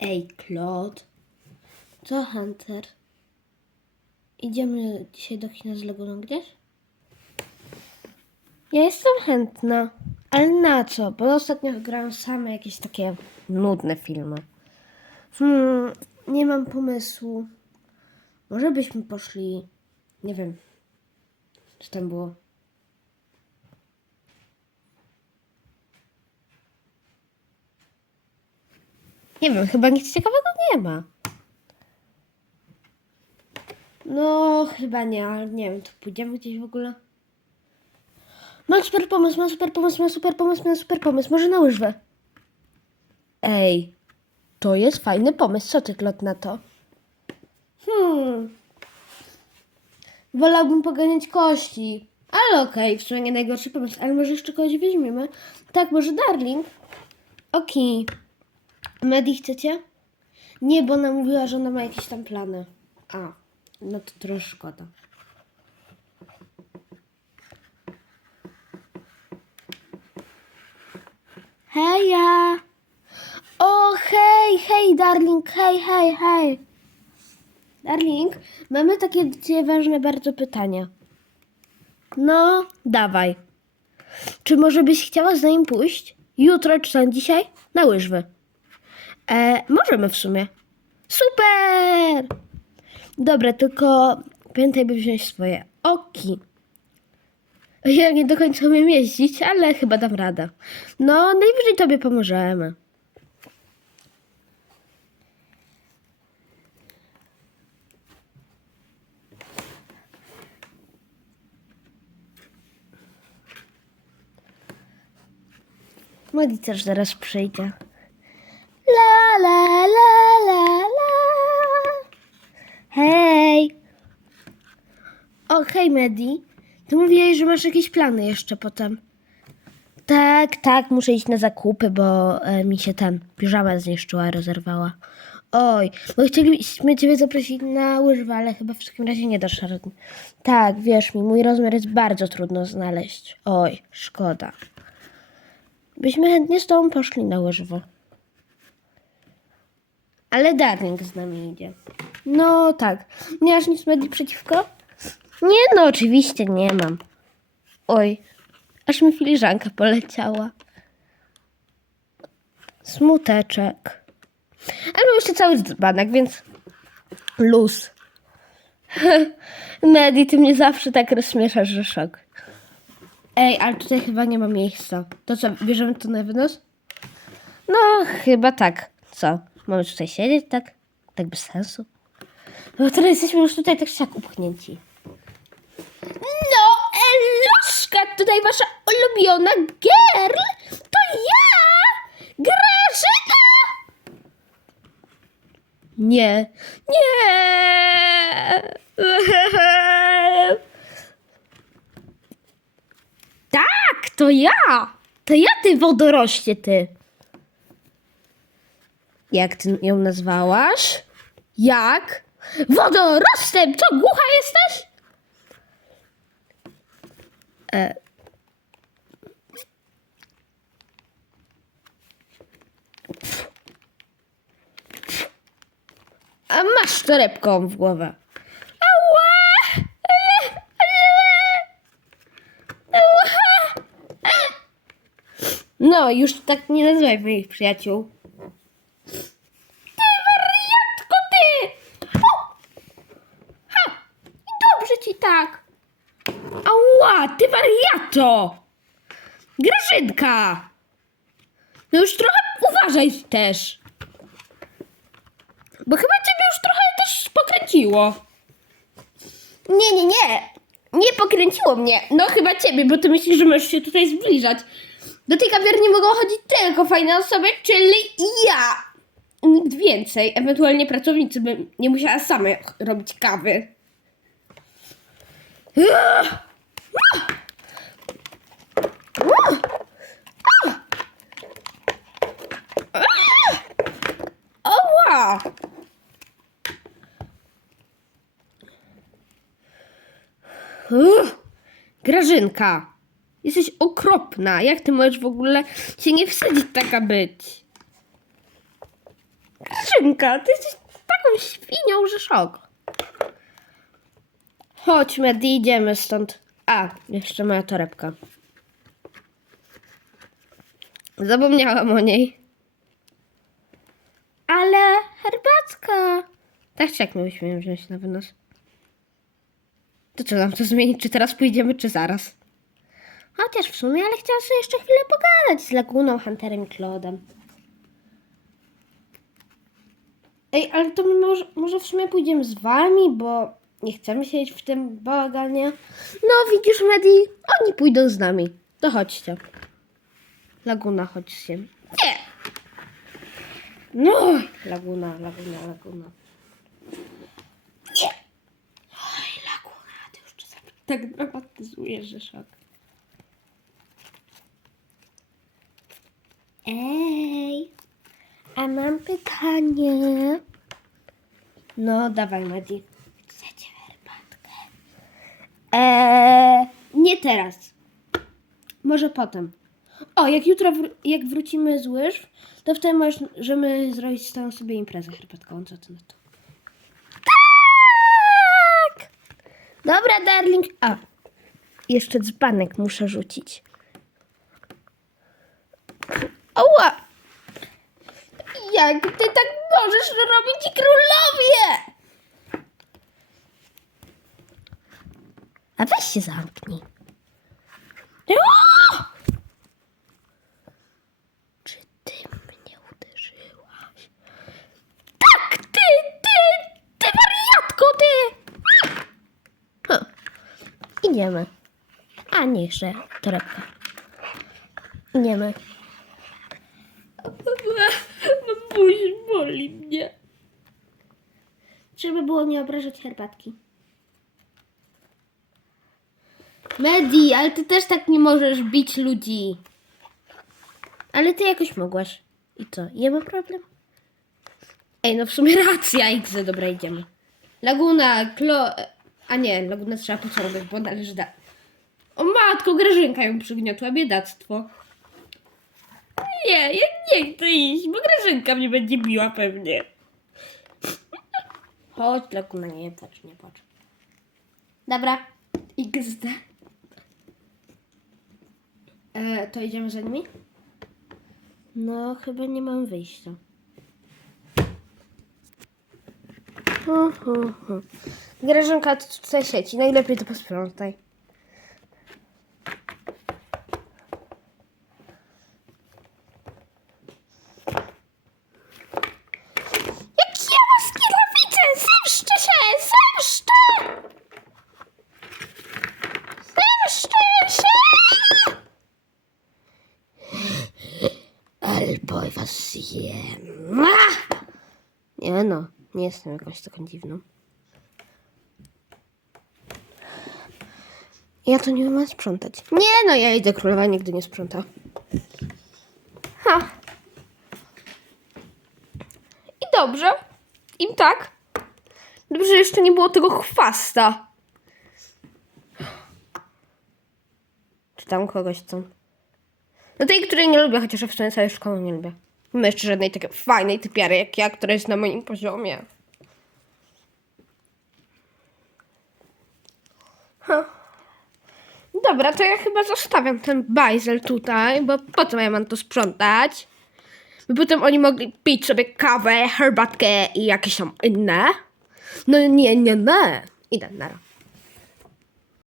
Ej, Claude. Co, Hunter? Idziemy dzisiaj do kina z Legoną gdzieś? Ja jestem chętna. Ale na co? Bo ostatnio grałam same jakieś takie nudne filmy. Hmm, nie mam pomysłu. Może byśmy poszli. Nie wiem. Co tam było? Nie wiem, chyba nic ciekawego nie ma. No, chyba nie, ale nie wiem, to pójdziemy gdzieś w ogóle. Mam super pomysł, mam super pomysł, mam super pomysł, mam super pomysł. Może na łyżwę. Ej, to jest fajny pomysł. Co ty, Klot, na to? Hmm. Wolałbym poganiać kości. Ale okej, w sumie nie najgorszy pomysł. Ale może jeszcze kogoś weźmiemy? Tak, może Darling? Okej. Medi chcecie? Nie, bo ona mówiła, że ona ma jakieś tam plany. A, no to trochę szkoda. Heja! O, hej, hej, darling, hej, hej, hej. Darling, mamy takie do ważne bardzo pytania. No, dawaj. Czy może byś chciała z nami pójść? Jutro czy tam dzisiaj? Na łyżwy. E, możemy w sumie. Super! Dobra, tylko pamiętaj, by wziąć swoje oki. Ja nie do końca umiem jeździć, ale chyba dam radę. No, najwyżej tobie pomożemy. Modi też zaraz przyjdzie. La la la la la. Hej. O, hej Medi. Ty mówiłeś, że masz jakieś plany jeszcze potem. Tak, tak, muszę iść na zakupy, bo e, mi się ten piżama zniszczyła, rozerwała. Oj, bo chcieliśmy Ciebie zaprosić na łyżwy, ale chyba w takim razie nie dasz rady. Tak, wierz mi, mój rozmiar jest bardzo trudno znaleźć. Oj, szkoda. Byśmy chętnie z Tobą poszli na łyżwy. Ale Darling z nami idzie. No tak. Nie masz nic Medi przeciwko? Nie, no oczywiście nie mam. Oj, aż mi filiżanka poleciała. Smuteczek. Ale mam jeszcze cały dzbanek, więc luz. Medi, ty mnie zawsze tak rozśmieszasz, że szok. Ej, ale tutaj chyba nie ma miejsca. To co, bierzemy to na wynos? No, chyba tak. Co? Mamy tutaj siedzieć, tak? Tak bez sensu. No teraz jesteśmy już tutaj tak siak upchnięci. No, Eloszka, tutaj wasza ulubiona girl. To ja, Grażyna. Nie, nie. Tak, to ja. To ja, ty wodoroście, ty. Jak ty ją nazwałaś? Jak? Wodorostem! Co, głucha jesteś? E... A masz torebką w głowę. No, już tak nie nazywaj moich przyjaciół. Ty wariatko, ty! O! Ha! I dobrze ci tak. Ty wariato! Grażynka! No już trochę uważaj też. Bo chyba ciebie już trochę też pokręciło. Nie, nie, nie. Nie pokręciło mnie. No chyba ciebie, bo ty myślisz, że możesz się tutaj zbliżać. Do tej kawiarni mogą chodzić tylko fajne osoby, czyli ja. Nikt więcej. Ewentualnie pracownicy bym nie musiała sama robić kawy. Oła! Grażynka, jesteś okropna. Jak ty możesz w ogóle się nie wstydzić taka być? Grażynka, ty jesteś taką świnią, że szok. Chodźmy, Medi, idziemy stąd. A, jeszcze moja torebka. Zapomniałam o niej. Ale herbatka. Tak czy jak mieliśmy ją wziąć na wynos? To co nam to zmienić? Czy teraz pójdziemy, czy zaraz? Chociaż w sumie, ale chciałam sobie jeszcze chwilę pogadać z Laguną, Hunterem i Claudem. Ej, ale to może, może w sumie pójdziemy z wami, bo nie chcemy siedzieć w tym bałaganie. No widzisz, Medi, oni pójdą z nami. To chodźcie. Laguna, chodź się. Nie! No! Laguna, laguna, laguna. Nie! Oj, laguna, ty już czasami tak dramatyzujesz, że szok. Ej, a mam pytanie. No, dawaj, Medi. Eee, nie teraz. Może potem. O, jak jutro, wr- jak wrócimy z łyżw, to wtedy możemy zrobić stałą sobie imprezę herbatkową. Co ty na to? Tak! Dobra, darling. A, jeszcze dzbanek muszę rzucić. Oła! Jak ty tak możesz robić królowie? A weź się zamknij. O! Czy ty mnie uderzyłaś? Tak, ty, ty, ty wariatko, ty! Ha. Idziemy. A nie, jeszcze torebka. Idziemy. Buź boli mnie. Trzeba było nie obrażać herbatki. Medi, ale ty też tak nie możesz bić ludzi. Ale ty jakoś mogłaś. I co? Nie ma problem? Ej, no w sumie racja, X, dobra, idziemy. Laguna, Klo... A nie, Laguna trzeba pocorować, bo należy da... O matko, Grażynka ją przygniotła, biedactwo. Nie, ja nie chcę iść, bo Grażynka mnie będzie biła pewnie. Chodź, Laguna, nie płacz, nie płacz. Dobra, XD. E, to idziemy za nimi? No, chyba nie mam wyjścia. Hu, hu, hu. Grażynka, ty tutaj sieci. Najlepiej to posprzątaj. Nie no, nie jestem jakąś taką dziwną. Ja to nie umiem sprzątać. Nie no, ja idę królowa nigdy nie sprząta. Ha. I dobrze. Im tak. Dobrze, że jeszcze nie było tego chwasta. Czy tam kogoś chcą? No tej, której nie lubię, chociaż w sumie całej szkoły nie lubię. Nie ma jeszcze żadnej takiej fajnej typiary jak ja, która jest na moim poziomie. Dobra, to ja chyba zostawiam ten bajzel tutaj, bo po co ja mam to sprzątać? By potem oni mogli pić sobie kawę, herbatkę i jakieś tam inne. No nie, nie, nie. Idę, nara.